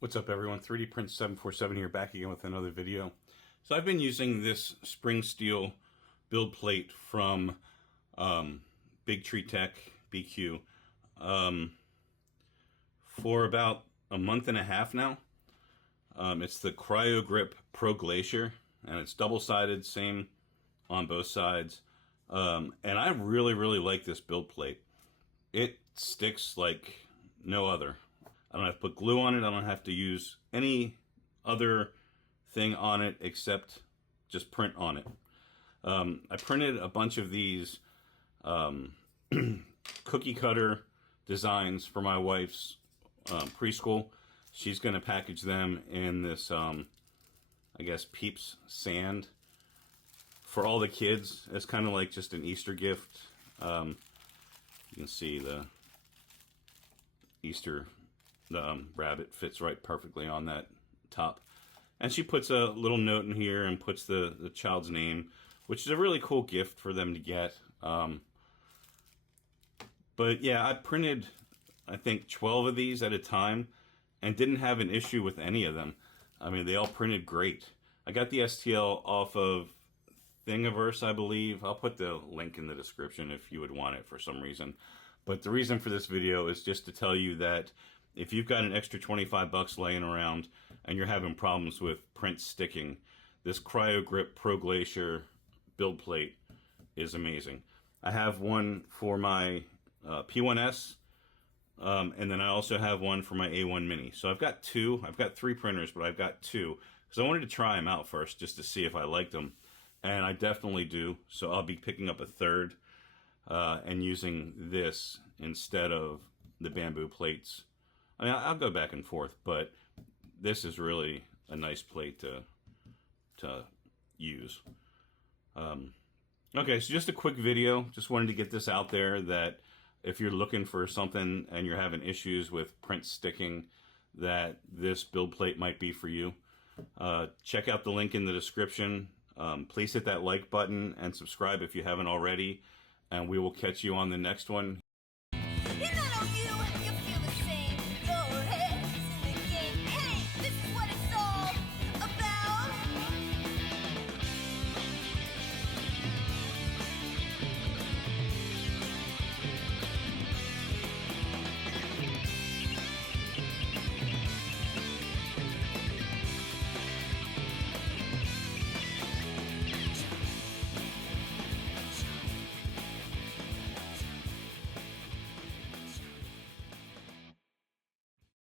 What's up everyone, 3D Print 747 here, back again with another video. So I've been using this spring steel build plate from Big Tree Tech, BQ, for about a month and a half now. It's the Cryo Grip Pro Glacier, and it's double-sided, same on both sides. And I really like this build plate. It sticks like no other. I don't have to put glue on it. I don't have to use any other thing on it except just print on it. I printed a bunch of these cookie cutter designs for my wife's preschool. She's going to package them in this, I guess, Peeps sand for all the kids. It's kind of like just an Easter gift. You can see the Easter rabbit fits right perfectly on that top. And she puts a little note in here and puts the child's name, which is a really cool gift for them to get. But yeah, I printed, I think, 12 of these at a time and didn't have an issue with any of them. I mean, they all printed great. I got the STL off of Thingiverse, I believe. I'll put the link in the description if you would want it for some reason. But the reason for this video is just to tell you that if you've got an extra 25 bucks laying around and you're having problems with print sticking, this Cryo Grip Pro Glacier build plate is amazing. I have one for my P1S, and then I also have one for my A1 Mini. So I've got two. I've got three printers, but I've got two. Because I wanted to try them out first just to see if I liked them. And I definitely do. So I'll be picking up a third and using this instead of the bamboo plates. I mean, I'll go back and forth, but this is really a nice plate to use. Okay, so just a quick video. Just wanted to get this out there that if you're looking for something and you're having issues with print sticking, that this build plate might be for you. Check out the link in the description. Please hit that like button and subscribe if you haven't already. And we will catch you on the next one.